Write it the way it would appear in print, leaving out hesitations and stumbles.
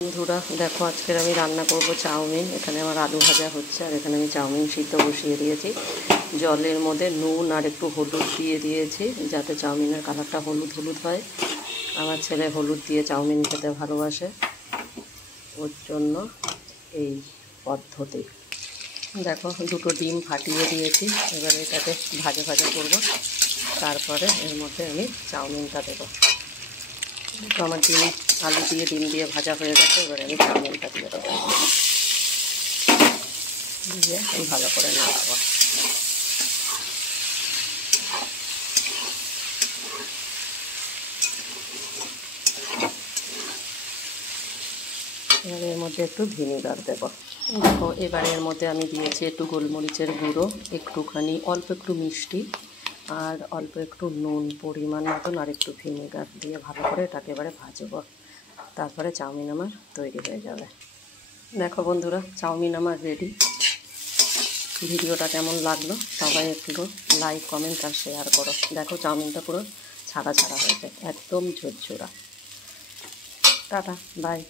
বন্ধুরা দেখো, আজকের আমি রান্না করব চাউমিন। এখানে আমার আলু ভাজা হচ্ছে আর এখানে আমি চাউমিন সিদ্ধ বসিয়ে দিয়েছি। জলের মধ্যে নুন আর একটু হলুদ দিয়ে দিয়েছি যাতে চাউমিনের কালারটা হলুদ হলুদ হয়। আমার ছেলে হলুদ দিয়ে চাউমিন খেতে ভালোবাসে, ওর জন্য এই পদ্ধতি। দেখো, দুটো ডিম ফাটিয়ে দিয়েছি, এবারে এটাকে ভাজা ভাজা করব। তারপরে এর মধ্যে আমি চাউমিনটা দেবো। তো আমার আলু দিয়ে ডিম দিয়ে ভাজা হয়ে গেছে, এবারে আমি চাউমিনটা দিয়ে দেবো, দিয়ে আমি ভালো করে নাড়াবো। এবারে এর মধ্যে একটু ভিনেগার দেবো। দেখো, এবারে এর মধ্যে আমি দিয়েছি একটু গোলমরিচের গুঁড়ো, একটুখানি অল্প একটু মিষ্টি আর অল্প একটু নুন পরিমাণ মতন, আর একটু ভিনেগার দিয়ে ভালো করে এটাকে এবারে ভাজবো। তারপরে চাউমিন আমার তৈরি হয়ে যাবে। দেখো বন্ধুরা, চাউমিন আমার রেডি। ভিডিওটা কেমন লাগলো সবাই একটু লাইক, কমেন্ট আর শেয়ার করো। দেখো, চাউমিনটা পুরো ছাড়া ছাড়া হয়েছে, একদম ঝরঝরা। Tata, by.